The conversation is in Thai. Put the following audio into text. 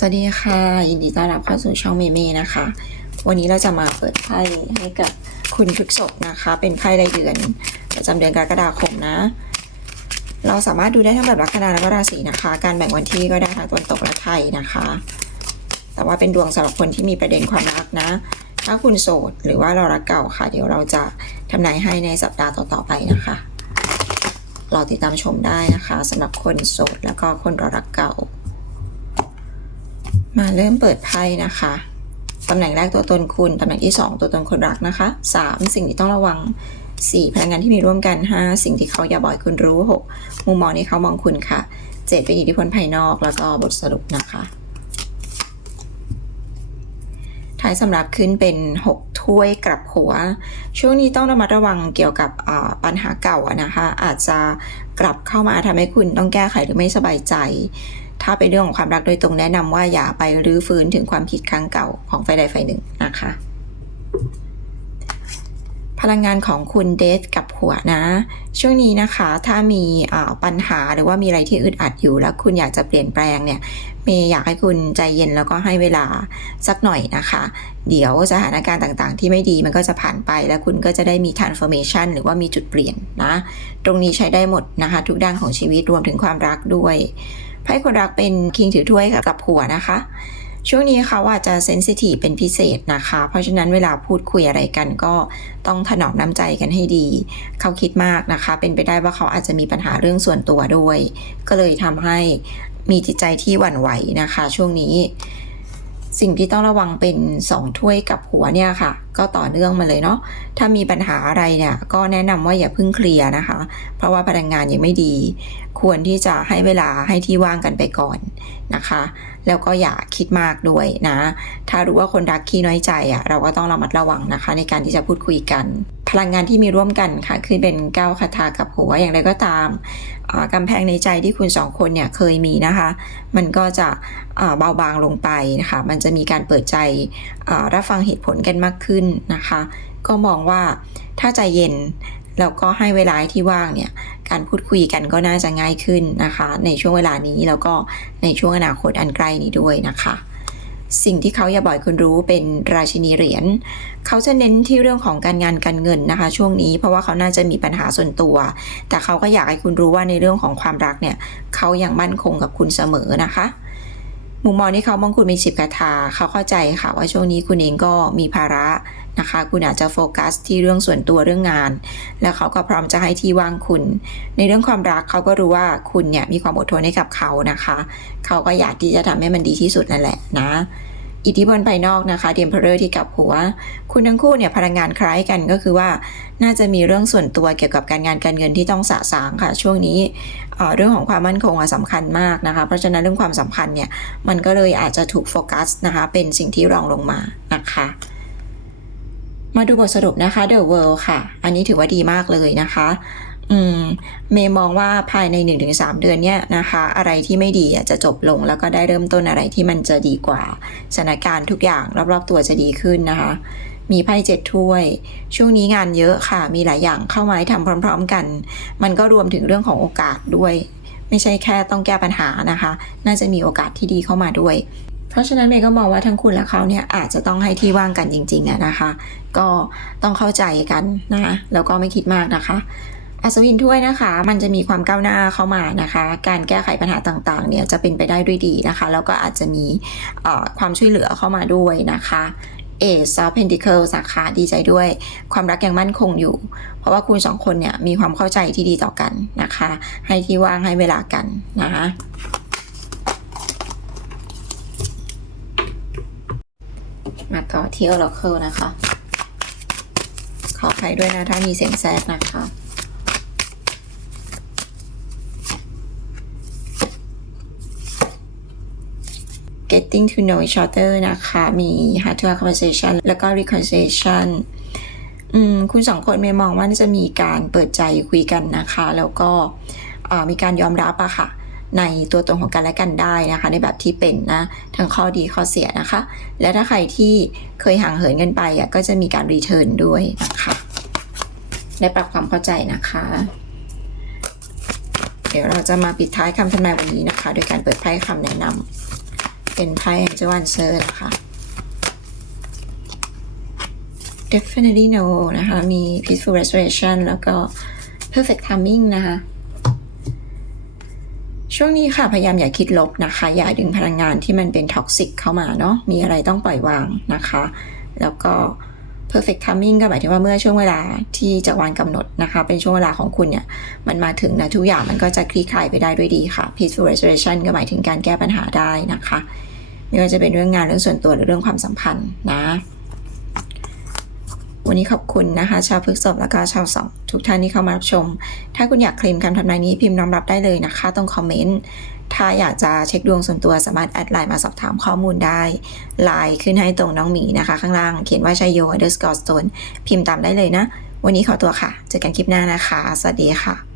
สวัสดีค่ะ ยินดีต้อนรับเข้าสู่ช่องเมเมนะคะ วันนี้เราจะมาเปิดไพ่ให้กับคุณพฤกษภนะคะ เป็นไพ่รายเดือนประจำเดือนกรกฎาคมนะ เราสามารถดูได้ทั้งแบบลัคนาและก็ราศีนะคะ การแบ่งวันที่ก็ได้ทั้งตะวันตกและไทยนะคะ แต่ว่าเป็นดวงสำหรับคนที่มีประเด็นความรักนะ ถ้าคุณโสดหรือว่าเรารักเก่าค่ะ เดี๋ยวเราจะทำนายให้ในสัปดาห์ต่อๆไปนะคะรอติดตามชมได้นะคะสำหรับคนโสดแล้วก็คนรรักเก่า มาเริ่มเปิดไพ่นะคะ ตำแหน่งแรกตัวตนคุณ ตำแหน่งที่ 2 ตัวตนคนรักนะคะ 3 สิ่งที่ต้องระวัง 4 พลังงานที่มีร่วมกัน 5 สิ่งที่เขาอย่าบ่อยคุณรู้ 6 มุมมองที่เขามองคุณค่ะ 7 เป็นอิทธิพลภายนอกแล้วก็บทสรุปนะคะท้ายสำหรับขึ้นเป็น 6 ถ้วยกลับหัว ช่วงนี้ต้องระมัดระวังเกี่ยวกับปัญหาเก่านะคะ อาจจะกลับเข้ามาทำให้คุณต้องแก้ไขหรือไม่สบายใจ ถ้าเป็นเรื่องของความรักโดยตรงแนะนำว่าอย่าไปรื้อฟื้นถึงความผิดครั้งเก่าของฝ่ายใดฝ่ายหนึ่งนะคะ พลังงานของคุณเดทกับหัวนะ ช่วงนี้นะคะ ถ้ามีปัญหาหรือว่ามีอะไรที่อึดอัดอยู่แล้วคุณอยากจะเปลี่ยนแปลงเนี่ยเมย์อยากให้คุณใจเย็นแล้วก็ให้เวลาสักหน่อยนะคะ เดี๋ยวสถานการณ์ต่างๆ ที่ไม่ดีมันก็จะผ่านไปแล้วคุณก็จะได้มี transformation หรือว่ามีจุดเปลี่ยนนะ ตรงนี้ใช้ได้หมดนะคะ ทุกด้านของชีวิตรวมถึงความรักด้วย ให้คนรักเป็นคิงถือถ้วยกับหัวนะคะ ช่วงนี้เขาอาจจะเซนซิทีฟเป็นพิเศษนะคะ เพราะฉะนั้นเวลาพูดคุยอะไรกันก็ต้องถนอมน้ำใจกันให้ดี เขาคิดมากนะคะ เป็นไปได้ว่าเขาอาจจะมีปัญหาเรื่องส่วนตัวด้วย ก็เลยทำให้มีจิตใจที่หวั่นไหวนะคะ ช่วงนี้ สิ่งที่ต้องระวังเป็นสองถ้วยกับหัวเนี่ยค่ะ ก็ต่อเนื่องมาเลยเนาะถ้ามีปัญหาอะไรเนี่ยก็แนะนำว่าอย่าเพิ่งเคลียร์นะคะ เพราะว่าพลังงานยังไม่ดี ควรที่จะให้เวลาให้ที่ว่างกันไปก่อนนะคะ แล้วก็อย่าคิดมากด้วยนะ ถ้ารู้ว่าคนรักขี้น้อยใจอะเราก็ต้องระมัดระวังนะคะ ในการที่จะพูดคุยกัน พลังงานที่มีร่วมกันค่ะ คือเป็นก้าวคาถากับหัวอย่างไรก็ตามอ่ากำแพงในใจที่คุณสองคนเนี่ยเคยมีนะคะ มันก็จะเบาบางลงไปนะคะ มันจะมีการเปิดใจรับฟังเหตุผลกันมากขึ้นนะคะ ก็มองว่าถ้าใจเย็นแล้วก็ให้เวลาที่ว่างเนี่ยการพูดคุยกันก็น่าจะง่ายขึ้นนะคะ ในช่วงเวลานี้แล้วก็ในช่วงอนาคตอันใกล้นี้ด้วยนะคะ สิ่งที่เขาอย่าบ่อยคุณรู้เป็นราชินีเหรียญเขาจะเน้นที่เรื่องของการงานการเงินนะคะ ช่วงนี้เพราะว่าเขาน่าจะมีปัญหาส่วนตัว แต่เขาก็อยากให้คุณรู้ว่าในเรื่องของความรักเนี่ย เขายังมั่นคงกับคุณเสมอนะคะ มุมมองที่เขามองคุณมีฉิบคาถาเขาเข้าใจค่ะว่าช่วงนี้คุณเองก็มีภาระนะคะ คุณอาจจะโฟกัสที่เรื่องส่วนตัวเรื่องงาน แล้วเขาก็พร้อมจะให้ที่ว่างคุณ ในเรื่องความรักเขาก็รู้ว่าคุณเนี่ยมีความอดทนให้กับเขานะคะ เขาก็อยากที่จะทำให้มันดีที่สุดนั่นแหละนะ อิทธิพลภายนอกนะคะเดียมเพลอร์ที่กับหัว คุณทั้งคู่เนี่ยพลังงานคล้ายกันก็คือว่า น่าจะมีเรื่องส่วนตัวเกี่ยวกับการงานการเงินที่ต้องสะสางค่ะ ช่วงนี้เรื่องของความมั่นคงอะสำคัญมากนะคะ เพราะฉะนั้นเรื่องความสัมพันธ์เนี่ยมันก็เลยอาจจะถูกโฟกัสนะคะ เป็นสิ่งที่รองลงมานะคะมาดูบทสรุปนะคะ The World ค่ะ อันนี้ถือว่าดีมากเลยนะคะ อืมเมย์มองว่าภายใน 1-3 เดือนเนี่ยนะคะ อะไรที่ไม่ดีจะจบลงแล้วก็ได้เริ่มต้นอะไรที่มันจะดีกว่าสถานการณ์ทุกอย่างรอบๆตัวจะดีขึ้นนะคะ มีไพ่เจ็ดถ้วย ช่วงนี้งานเยอะค่ะ มีหลายอย่างเข้ามาให้ทำพร้อม ๆ กัน มันก็รวมถึงเรื่องของโอกาสด้วย ไม่ใช่แค่ต้องแก้ปัญหานะคะ น่าจะมีโอกาสที่ดีเข้ามาด้วยเพราะฉะนั้นเมย์ก็มองว่าทั้งคุณและเขาเนี่ยอาจจะต้องให้ที่ว่างกันจริงๆอะนะคะ ก็ต้องเข้าใจกันนะคะแล้วก็ไม่คิดมากนะคะ อัศวินถ้วยนะคะ มันจะมีความก้าวหน้าเข้ามานะคะ การแก้ไขปัญหาต่างๆ เนี่ยจะเป็นไปได้ด้วยดีนะคะ แล้วก็อาจจะมีความช่วยเหลือเข้ามาด้วยนะคะเอซอฟเพนติเคิลสาขาดีใจด้วย ความรักยังมั่นคงอยู่ เพราะว่าคุณสองคนเนี่ยมีความเข้าใจที่ดีต่อกันนะคะ ให้ที่ว่างให้เวลากันนะคะมาต่อที่ Oracle นะคะ ขออภัยด้วยนะถ้ามีเสียงแทรกนะคะ getting to know each other นะคะ มี hard to have conversation แล้วก็ reconciliation คุณสองคนไม่มองว่าจะมีการเปิดใจคุยกันนะคะ แล้วก็มีการยอมรับอะค่ะ ในตัวตนของกันและกันได้นะคะ ในแบบที่เป็นนะ ทั้งข้อดีข้อเสียนะคะ และถ้าใครที่เคยห่างเหินกันไปอะก็จะมีการรีเทิร์นด้วยนะคะได้ปรับความเข้าใจนะคะ เดี๋ยวเราจะมาปิดท้ายคำทำนายวันนี้นะคะ โดยการเปิดไพ่คำแนะนำ เป็นไพ่ Angel Answer นะคะ definitely no นะคะ มี peaceful restoration แล้วก็ perfect timing นะคะ ช่วงนี้ค่ะ พยายามอย่าคิดลบนะคะ อย่าดึงพลังงานที่มันเป็นท็อกซิกเข้ามาเนาะ มีอะไรต้องปล่อยวางนะคะ แล้วก็ perfect timing ก็หมายถึงว่าเมื่อช่วงเวลาที่จะวางกำหนดนะคะ เป็นช่วงเวลาของคุณเนี่ย มันมาถึงนะทุกอย่างมันก็จะคลี่คลายไปได้ด้วยดีค่ะ peaceful restoration ก็หมายถึงการแก้ปัญหาได้นะคะ ไม่ว่าจะเป็นเรื่องงานเรื่องส่วนตัวหรือเรื่องความสัมพันธ์นะ วันนี้ขอบคุณนะคะ ชาวพฤกษภแล้วก็ชาวสองทุกท่านที่เข้ามารับชม ถ้าคุณอยากเคลมคำทำนายนี้พิมพ์น้อมรับได้เลยนะคะตรงคอมเมนต์ถ้าอยากจะเช็คดวงส่วนตัวสามารถแอดไลน์มาสอบถามข้อมูลได้ไลน์ขึ้นให้ตรงน้องหมีนะคะ ข้างล่างเขียนว่าชัยโย underscore stone พิมพ์ตามได้เลยนะ วันนี้ขอตัวค่ะ เจอกันคลิปหน้านะคะ สวัสดีค่ะ